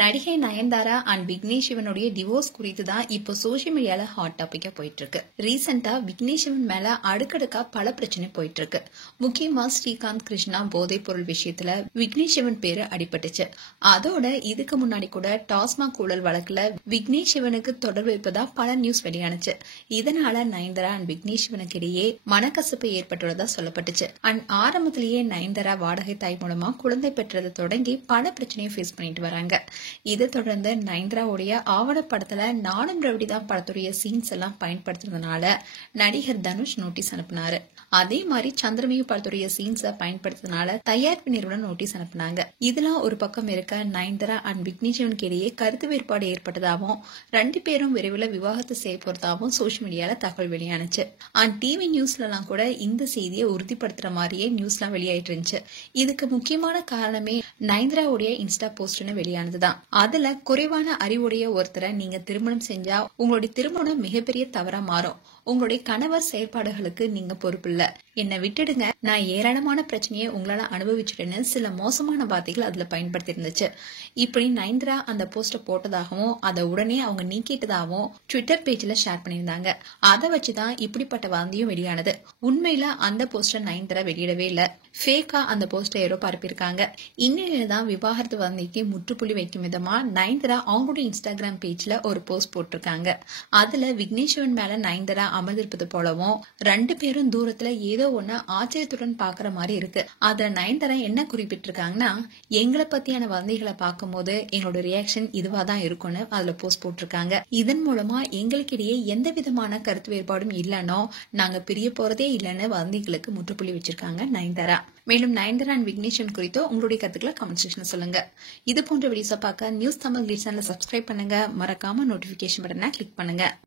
நடிகை நயன்தாரா அண்ட் விக்னேஷ் சிவனுடைய டிவோர்ஸ் குறித்து தான் இப்போ சோசியல் மீடியால ஹாட் டாபிக்கா போயிட்டு இருக்கு. ரீசெண்டா விக்னேஷ் சிவன் மேல அடுக்கடுக்கா பல பிரச்சனை போயிட்டு இருக்கு. முக்கியமா ஸ்ரீகாந்த் கிருஷ்ணா போதைப் பொருள் விஷயத்துல விக்னேஷ் சிவன் பேரு அடிபட்டுச்சு. அதோட இதுக்கு முன்னாடி கூட டாஸ்மாக் ஊழல் வழக்குல விக்னேஷ் சிவனுக்கு தொடர்பு வைப்பதா பல நியூஸ் வெளியானுச்சு. இதனால நயன்தாரா அண்ட் விக்னேஷ் சிவனுக்கு இடையே மனக்கசப்பு ஏற்பட்டுள்ளதா சொல்லப்பட்டுச்சு. அண்ட் ஆரம்பத்திலேயே நயன்தாரா வாடகை தாய் மூலமா குழந்தை பெற்றதை தொடங்கி பல பிரச்சனையை ஃபேஸ் பண்ணிட்டு வராங்க. இதை தொடர்ந்து நயன்தாராவுடைய ஆவணப்படத்துல நானும் ரவுடி தான் படத்துடைய சீன்ஸ் எல்லாம் பயன்படுத்துறதுனால நடிகர் தனுஷ் நோட்டீஸ் அனுப்பினாரு. அதே மாதிரி சந்திரமுகி படத்துடைய சீன்ஸை பயன்படுத்துறதுனால தயாரிப்பு நிறுவனம் நோட்டீஸ் அனுப்பினாங்க. இதெல்லாம் ஒரு பக்கம் இருக்க நயன்தாரா அண்ட் விக்னேஷ் சிவனுக்கு இடையே கருத்து வேறுபாடு ஏற்பட்டதாகவும் 2 பேரும் விரைவில் விவாகரத்து செய்ய போறதாகவும் சோசியல் மீடியால தகவல் வெளியானுச்சு. அண்ட் டிவி நியூஸ்ல எல்லாம் கூட இந்த செய்தியை உறுதிப்படுத்துற மாதிரியே நியூஸ் எல்லாம் வெளியாயிட்டு இருந்துச்சு. இதுக்கு முக்கியமான காரணமே நயன்தாராவுடைய இன்ஸ்டா போஸ்ட்னு வெளியானதுதான். அதுல குறைவான அறிவுடைய ஒருத்தரை நீங்க திருமணம் செஞ்சா உங்களுடைய திருமணம் மிகப்பெரிய தவறா மாறும். உங்களுடைய கணவர் செயற்பாடுகளுக்கு நீங்க பொறுப்பு இல்ல, என்னை விட்டுடுங்க, நான் ஏராளமான பிரச்சனையை உங்களால அனுபவிச்சுட்டேன்னு சில மோசமான வார்த்தைகள் அதுல பயன்படுத்தி இருந்துச்சு. இப்படி நயன்தாரா அந்த போஸ்ட போட்டதாகவும் அதை உடனே அவங்க நீக்கிட்டதாகவும் ட்விட்டர் பேஜ்ல ஷேர் பண்ணியிருந்தாங்க. அதை வச்சுதான் இப்படிப்பட்ட வாந்தியும் வெளியானது. உண்மையில அந்த போஸ்டர் நயன்தாரா வெளியிடவே இல்ல, ஃபேக்கா அந்த போஸ்டர் யாரோ பரப்பியிருக்காங்க. இந்நிலையில்தான் விவாகரத்து வாந்திக்கு முற்றுப்புள்ளி வைக்கும் விதமா நயன்தாரா அவங்களுடைய இன்ஸ்டாகிராம் பேஜ்ல ஒரு போஸ்ட் போட்டிருக்காங்க. அதுல விக்னேஷ் சிவன் மேல நயன்தாரா அமர்ந்திருப்பது போலவும் 2 பேரும் தூரத்துல ஏதோ ஒண்ணு ஆச்சரியத்துடன் பாக்குற மாதிரி இருக்கு. அதுல நயன்தாரா என்ன குறிப்பிட்டிருக்காங்கன்னா, எங்களை பத்தியான வதந்திகளை பார்க்கும்போது எங்களோட ரியாக்ஷன் இதுவாதான் இருக்கும்னு அதுல போஸ்ட் போட்டிருக்காங்க. இதன் மூலமா எங்களுக்கிடையே எந்த விதமான கருத்து வேறுபாடும் இல்லனோ, நாங்க பிரிய போறதே இல்லன்னு வதந்திகளுக்கு முற்றுப்புள்ளி வச்சிருக்காங்க நயன்தாரா. மேலும் நயன்தாரா அண்ட் விக்னேஷ் சிவன் குறித்து உங்களுடைய கருத்துக்களை கமெண்ட் செக்ஷன்ல சொல்லுங்க. இது போன்ற வீடியோஸை பார்க்க நியூஸ் தமிழ் சேனலை சப்ஸ்கிரைப் பண்ணுங்க. மறக்காம நோட்டிபிகேஷன் பட்டனை கிளிக் பண்ணுங்க.